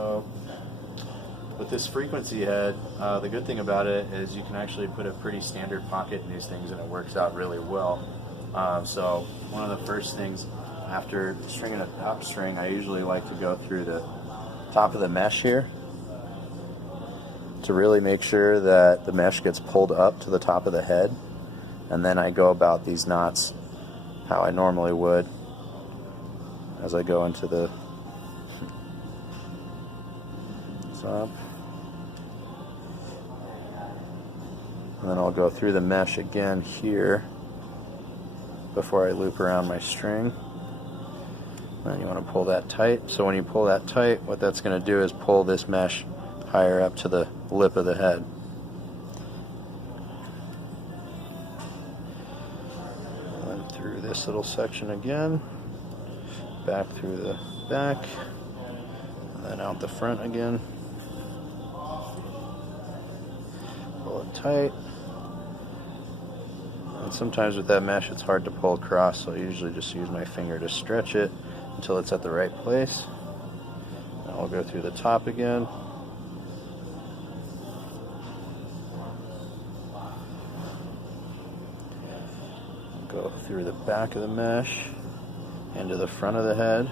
So with this frequency head, the good thing about it is you can actually put a pretty standard pocket in these things and it works out really well. So one of the first things after stringing a top string, I usually like to go through the top of the mesh here to really make sure that the mesh gets pulled up to the top of the head, and then I go about these knots how I normally would as I go into the top. And then I'll go through the mesh again here before I loop around my string. And you want to pull that tight. So when you pull that tight, what that's going to do is pull this mesh higher up to the lip of the head. And through this little section again, back through the back, and then out the front again. Pull it tight. And sometimes with that mesh it's hard to pull across, so I usually just use my finger to stretch it until it's at the right place. Now I'll go through the top again. Go through the back of the mesh into the front of the head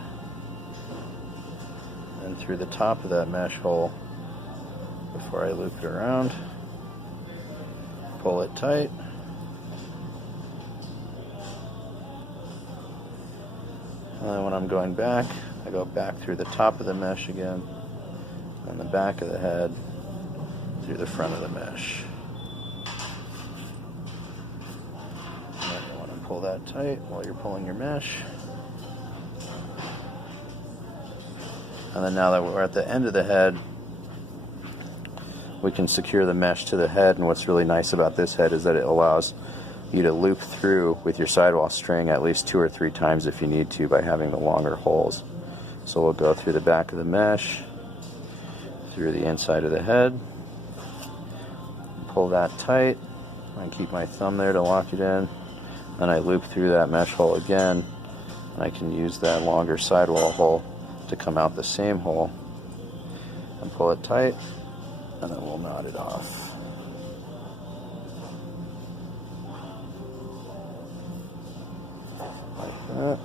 and through the top of that mesh hole before I loop it around. Pull it tight. And then when I'm going back, I go back through the top of the mesh again and the back of the head through the front of the mesh. Pull that tight while you're pulling your mesh. And then now that we're at the end of the head, we can secure the mesh to the head. And what's really nice about this head is that it allows you to loop through with your sidewall string at least 2 or 3 times if you need to by having the longer holes. So we'll go through the back of the mesh, through the inside of the head, pull that tight, and keep my thumb there to lock it in. And I loop through that mesh hole again, and I can use that longer sidewall hole to come out the same hole and pull it tight, and then we'll knot it off. Like that.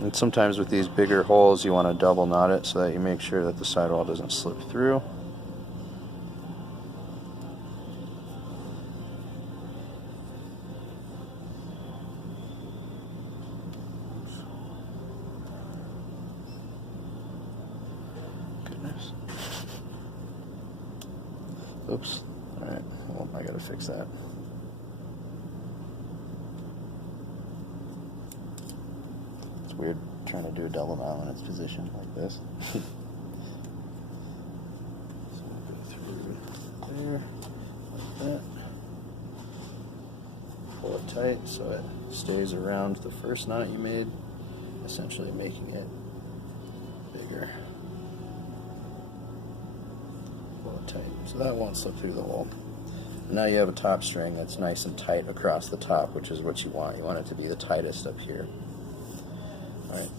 And sometimes with these bigger holes you want to double knot it so that you make sure that the sidewall doesn't slip through. Oops. Alright, well, I gotta fix that. It's weird trying to do a double knot when it's positioned like this. So we'll go through there, like that. Pull it tight so it stays around the first knot you made, essentially making it bigger. Tight, so that won't slip through the hole. Now you have a top string that's nice and tight across the top, which is what you want. You want it to be the tightest up here. Right.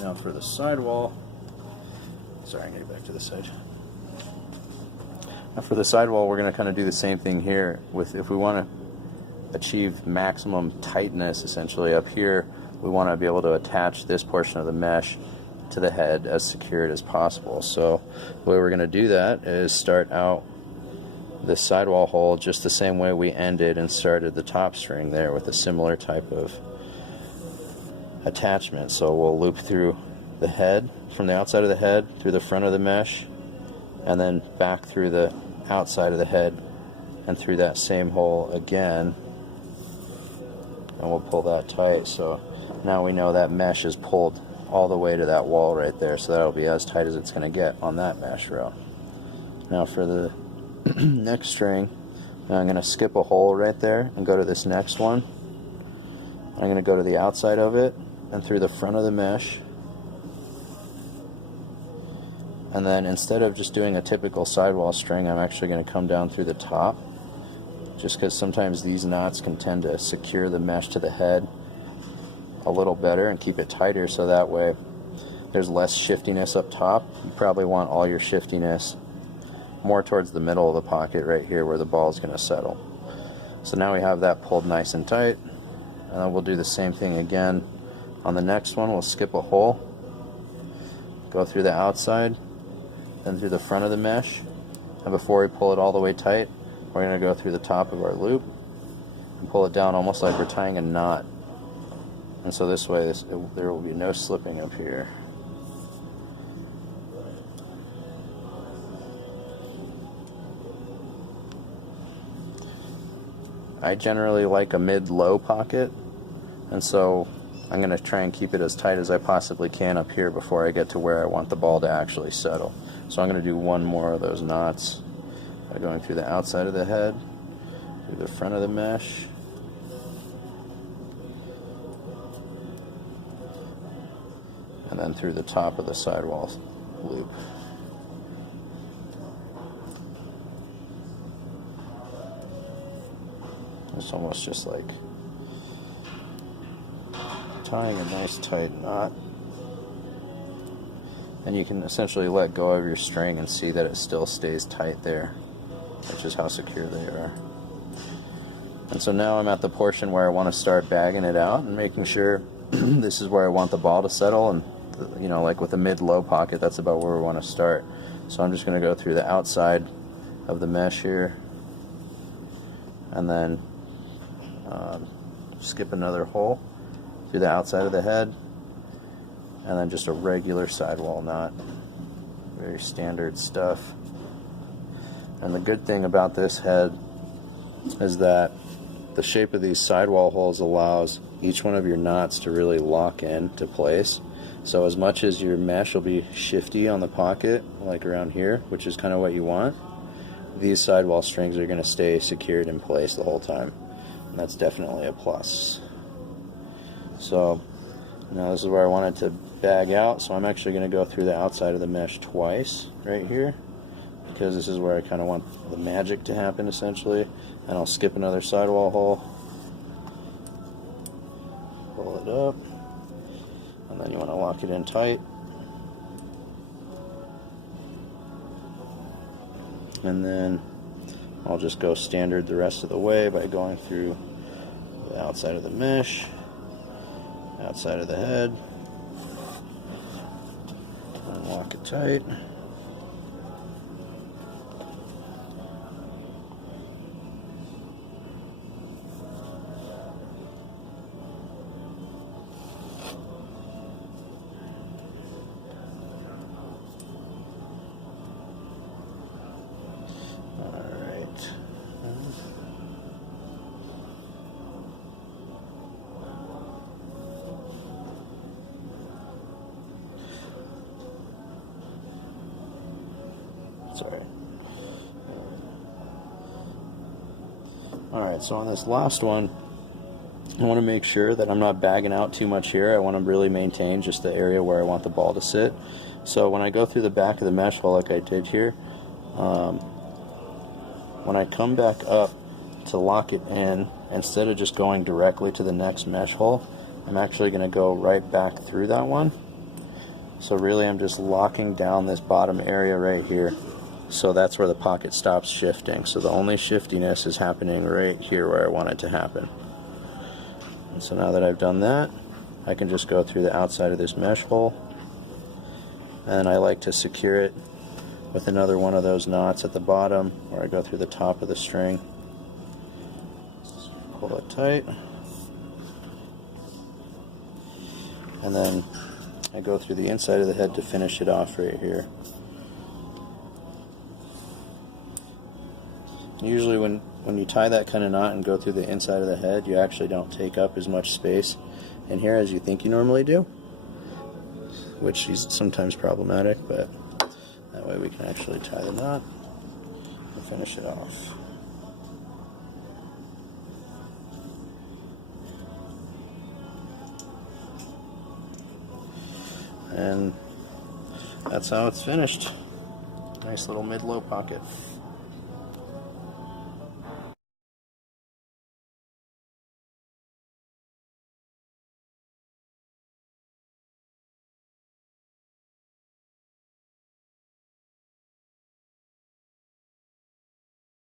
Now for the sidewall. Sorry, I'm going to get back to the side. Now for the sidewall, we're going to kind of do the same thing here. With if we want to achieve maximum tightness, essentially up here, we want to be able to attach this portion of the mesh to the head as secured as possible. So the way we're going to do that is start out this sidewall hole just the same way we ended and started the top string there, with a similar type of attachment. So we'll loop through the head, from the outside of the head through the front of the mesh, and then back through the outside of the head and through that same hole again, and we'll pull that tight. So now we know that mesh is pulled all the way to that wall right there, so that'll be as tight as it's going to get on that mesh row. Now for the next string, I'm going to skip a hole right there and go to this next one. I'm going to go to the outside of it and through the front of the mesh, and then instead of just doing a typical sidewall string, I'm actually going to come down through the top, just because sometimes these knots can tend to secure the mesh to the head a little better and keep it tighter, so that way there's less shiftiness up top. You probably want all your shiftiness more towards the middle of the pocket right here where the ball is going to settle. So now we have that pulled nice and tight, and then we'll do the same thing again on the next one. We'll skip a hole, go through the outside, then through the front of the mesh, and before we pull it all the way tight, we're going to go through the top of our loop and pull it down almost like we're tying a knot. And so this way there will be no slipping up here. I generally like a mid-low pocket, and so I'm going to try and keep it as tight as I possibly can up here before I get to where I want the ball to actually settle. So I'm going to do one more of those knots by going through the outside of the head, through the front of the mesh, and then through the top of the sidewall loop. It's almost just like tying a nice tight knot. And you can essentially let go of your string and see that it still stays tight there, which is how secure they are. And so now I'm at the portion where I want to start bagging it out and making sure this is where I want the ball to settle, and you know, like with a mid-low pocket, that's about where we want to start. So I'm just going to go through the outside of the mesh here, and then skip another hole through the outside of the head, and then just a regular sidewall knot. Very standard stuff. And the good thing about this head is that the shape of these sidewall holes allows each one of your knots to really lock into place. So as much as your mesh will be shifty on the pocket, like around here, which is kind of what you want, these sidewall strings are going to stay secured in place the whole time. And that's definitely a plus. So now this is where I want it to bag out, so I'm actually going to go through the outside of the mesh twice right here, because this is where I kind of want the magic to happen essentially. And I'll skip another sidewall hole, pull it up, and then you want to lock it in tight. And then I'll just go standard the rest of the way by going through the outside of the mesh, outside of the head, and lock it tight. Sorry. Alright, so on this last one, I want to make sure that I'm not bagging out too much here. I want to really maintain just the area where I want the ball to sit. So when I go through the back of the mesh hole like I did here, when I come back up to lock it in, instead of just going directly to the next mesh hole, I'm actually going to go right back through that one. So really I'm just locking down this bottom area right here. So that's where the pocket stops shifting. So the only shiftiness is happening right here where I want it to happen. And so now that I've done that, I can just go through the outside of this mesh hole, and I like to secure it with another one of those knots at the bottom where I go through the top of the string. Pull it tight, and then I go through the inside of the head to finish it off right here. Usually when you tie that kind of knot and go through the inside of the head, you actually don't take up as much space in here as you think you normally do, which is sometimes problematic, but that way we can actually tie the knot and finish it off. And that's how it's finished. Nice little mid-low pocket.